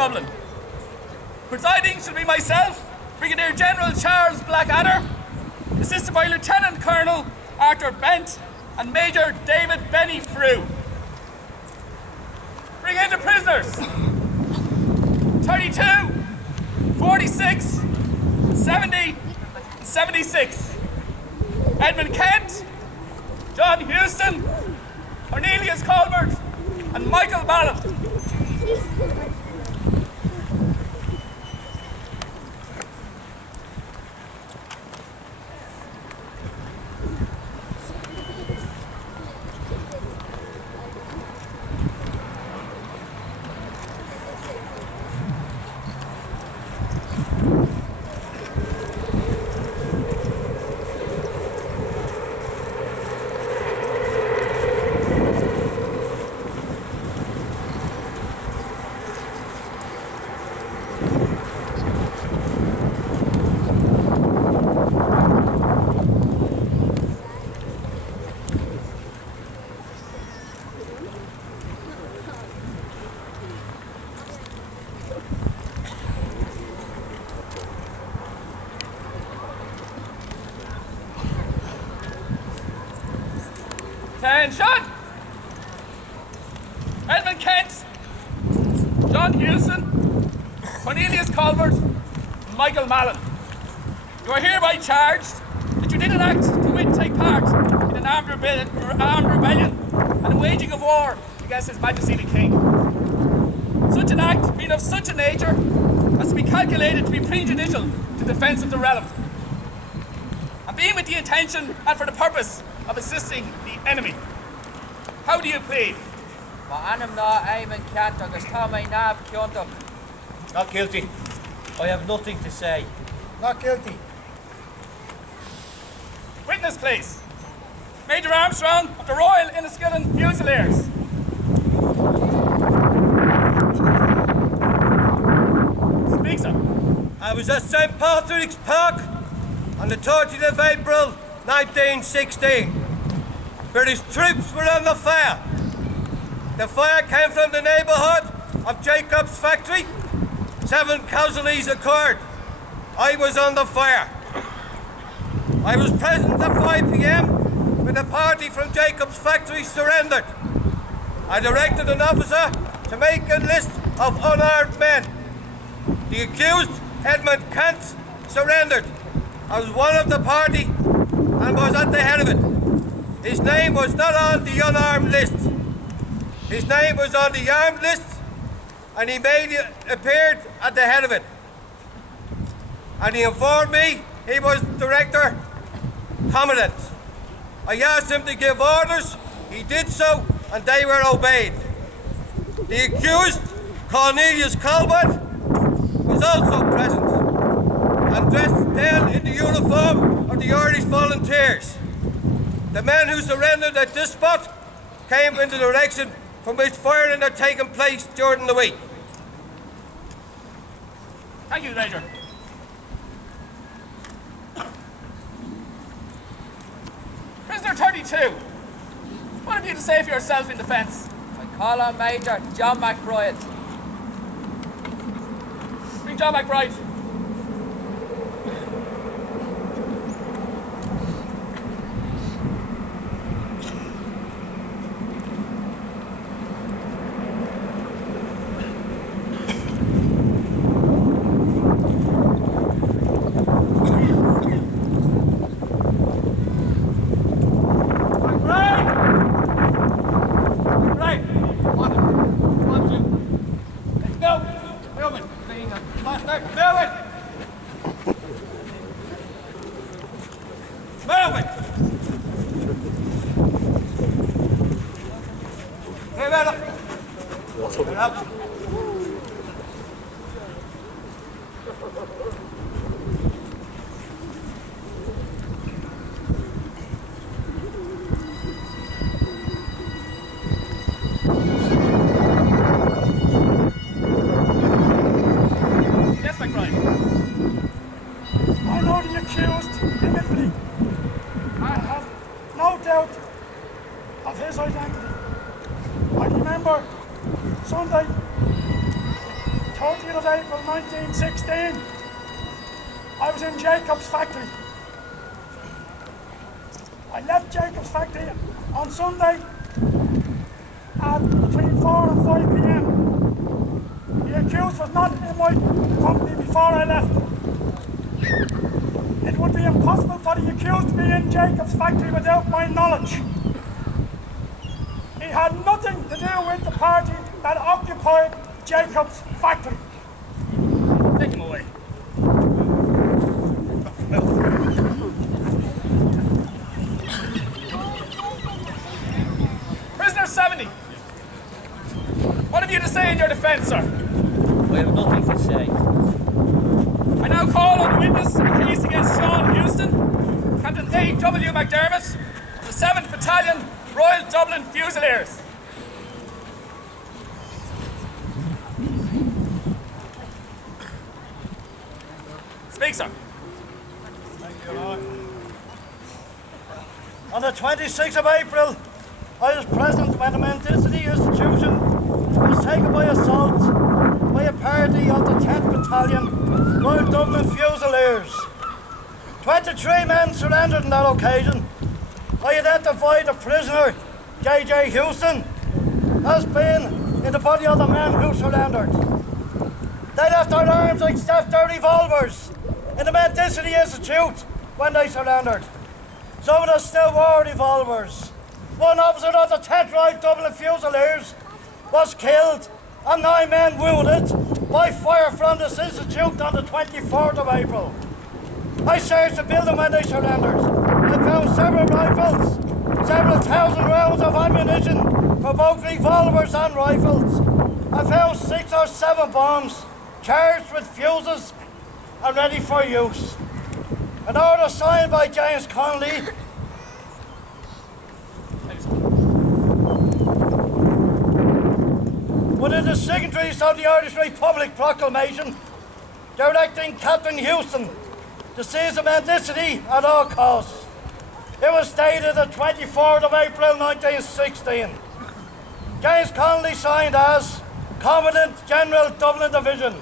Dublin. Presiding shall be myself, Brigadier General Charles Blackadder, assisted by Lieutenant Colonel Arthur Bent and Major David Benny Frew. Bring in the prisoners. 32, 46, 70, and 76. Edmund Kent, John Houston, Cornelius Colbert, and Michael Mallon. Attention! Edmund Kent, John Houston, Cornelius Colbert, and Michael Mallon. You are hereby charged that you did an act to take part in an armed rebellion and a waging of war against His Majesty the King. Such an act being of such a nature as to be calculated to be prejudicial to the defence of the realm, and being with the intention and for the purpose of assisting the enemy. How do you plead? Not guilty. I have nothing to say. Not guilty. Witness, please. Major Armstrong of the Royal Enniskillen Fusiliers. Speak, sir. I was at St. Patrick's Park on the 30th of April, 1916. British troops were on the fire. The fire came from the neighbourhood of Jacob's factory. 7 casualties occurred. I was on the fire. I was present at 5 p.m. when the party from Jacob's factory surrendered. I directed an officer to make a list of unarmed men. The accused, Edmund Kent, surrendered. I was one of the party and was at the head of it. His name was not on the unarmed list. His name was on the armed list, and he appeared at the head of it. And he informed me he was Director Commandant. I asked him to give orders. He did so, and they were obeyed. The accused, Cornelius Colbert, was also present and dressed men in the uniform of the Irish Volunteers. The men who surrendered at this spot came in the direction from which firing had taken place during the week. Thank you, Major. Prisoner 32, what have you to say for yourself in defence? I call on Major John McBride. Bring John McBride. Sunday, 30th of April 1916, I was in Jacob's factory. I left Jacob's factory on Sunday at between 4 and 5 p.m. The accused was not in my company before I left. It would be impossible for the accused to be in Jacob's factory without my knowledge. He had nothing to do with the party that occupied Jacob's factory. Take him away. Prisoner 70. What have you to say in your defence, sir? I have nothing to say. I now call on the witness in the case against Sean Houston, Captain A.W. McDermott, of the 7th Battalion, Royal Dublin Fusiliers. Speak, sir. Thank you, Lord. On the 26th of April, I was present when the Mendicity Institution was taken by assault by a party of the 10th Battalion, Royal Dublin Fusiliers. 23 men surrendered on that occasion. I identified the prisoner, J.J. Houston, as being in the body of the men who surrendered. They left their arms except their revolvers in the Mendicity Institute when they surrendered. Some of them still wore revolvers. One officer of the 10th Royal Dublin Fusiliers was killed and 9 men wounded by fire from this institute on the 24th of April. I searched the building when they surrendered. I found several rifles, several thousand rounds of ammunition for both revolvers and rifles. I found 6 or 7 bombs charged with fuses and ready for use. An order signed by James Connolly within the signatories of the Irish Republic Proclamation directing Captain Houston to seize the Mendicity at all costs. It was dated the 24th of April 1916. James Connolly signed as Commandant General Dublin Division.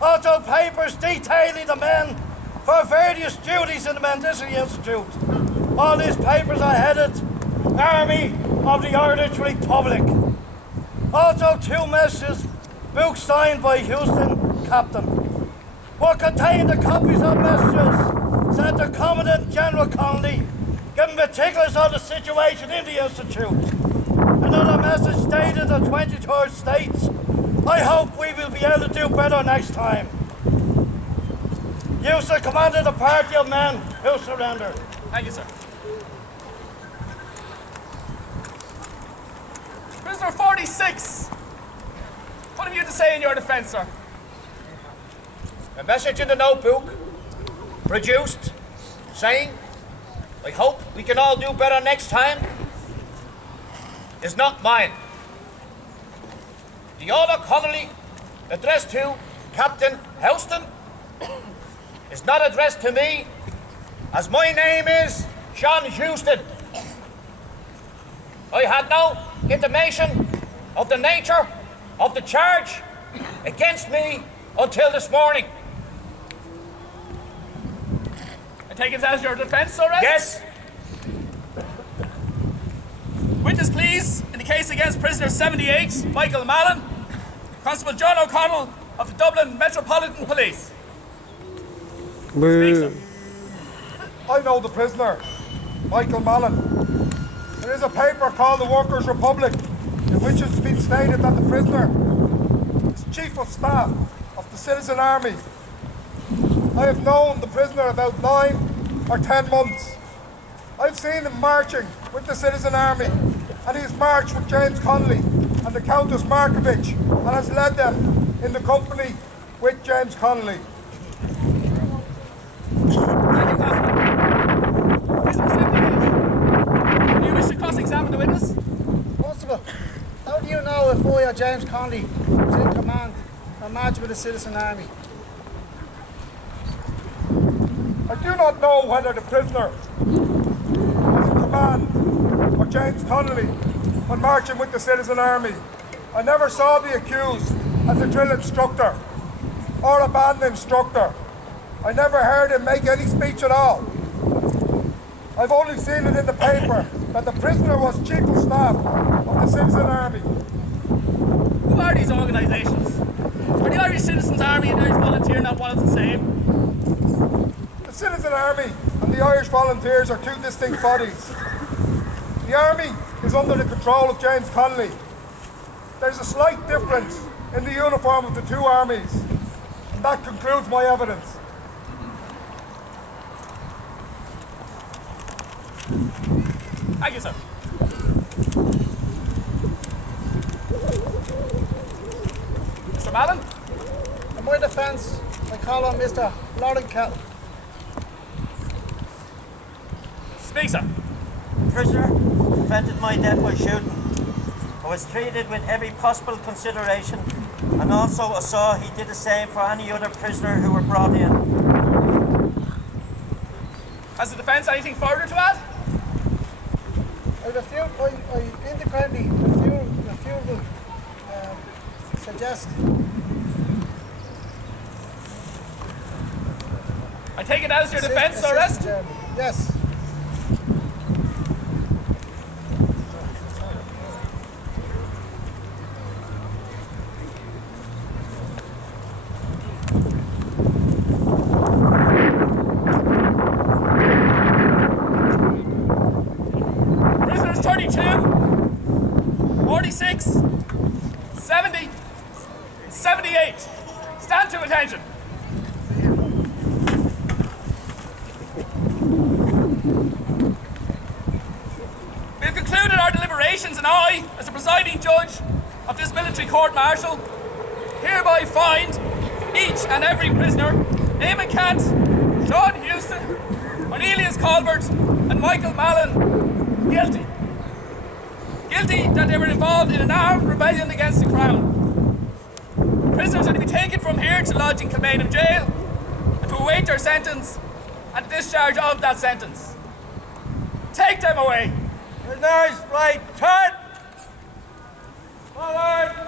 Also papers detailing the men for various duties in the Mendicity Institute. All these papers are headed Army of the Irish Republic. Also 2 messages, books signed by Houston, Captain. What contained the copies of messages sent to Commandant General Connolly, giving particulars of the situation in the Institute. Another message dated the 23rd states, I hope we will be able to do better next time. Houston commanded a party of men who surrendered. Thank you, sir. Prisoner 46. What have you to say in your defence, sir? A message in the notebook produced, saying, "I hope we can all do better next time," is not mine. The Order Connolly addressed to Captain Houston is not addressed to me, as my name is John Houston. I had no intimation of the nature of the charge against me until this morning. I take it as your defence, Arrest? Yes, Witness, please, in the case against prisoner 78, Michael Mallon, Constable John O'Connell of the Dublin Metropolitan Police. Speak, sir. I know the prisoner, Michael Mallon. There is a paper called the Workers' Republic, in which it's been stated that the prisoner is Chief of Staff of the Citizen Army. I have known the prisoner about 9 or 10 months. I've seen him marching with the Citizen Army, and he's marched with James Connolly and the Countess Markovich, and has led them in the company with James Connolly. Thank you, Constable. Prisoner 78, do you wish to cross-examine the witness? Constable, how do you know if I or James Connolly was in command and marched with the Citizen Army? I do not know whether the prisoner was in command or James Connolly when marching with the Citizen Army. I never saw the accused as a drill instructor or a band instructor. I never heard him make any speech at all. I've only seen it in the paper that the prisoner was Chief of Staff of the Citizen Army. Who are these organisations? Are the Irish Citizens Army and Irish Volunteer not one and the same? The Citizen Army and the Irish Volunteers are two distinct bodies. The Army is under the control of James Connolly. There's a slight difference in the uniform of the two armies, and that concludes my evidence. Thank you, sir. Mr. Mallon? In my defence, I call on Mr. Lauren Kell. Speak, sir. Prisoner prevented my death by shooting. I was treated with every possible consideration, and also I saw he did the same for any other prisoner who were brought in. Has the defence anything further to add? I independently refute suggest. I take it as your defence, Arrest? Yes. Prisoners 32, 46, 70, 78. Stand to attention. We have concluded our deliberations, and I, as the presiding judge of this military court-martial, hereby find each and every prisoner, Eamon Cant, Sean Houston, Cornelius Colbert, and Michael Mallon, guilty. Guilty that they were involved in an armed rebellion against the Crown. Prisoners are to be taken from here to lodge in Kilmainham Jail and to await their sentence and the discharge of that sentence. Take them away. Prisoners, flight 10! Forward!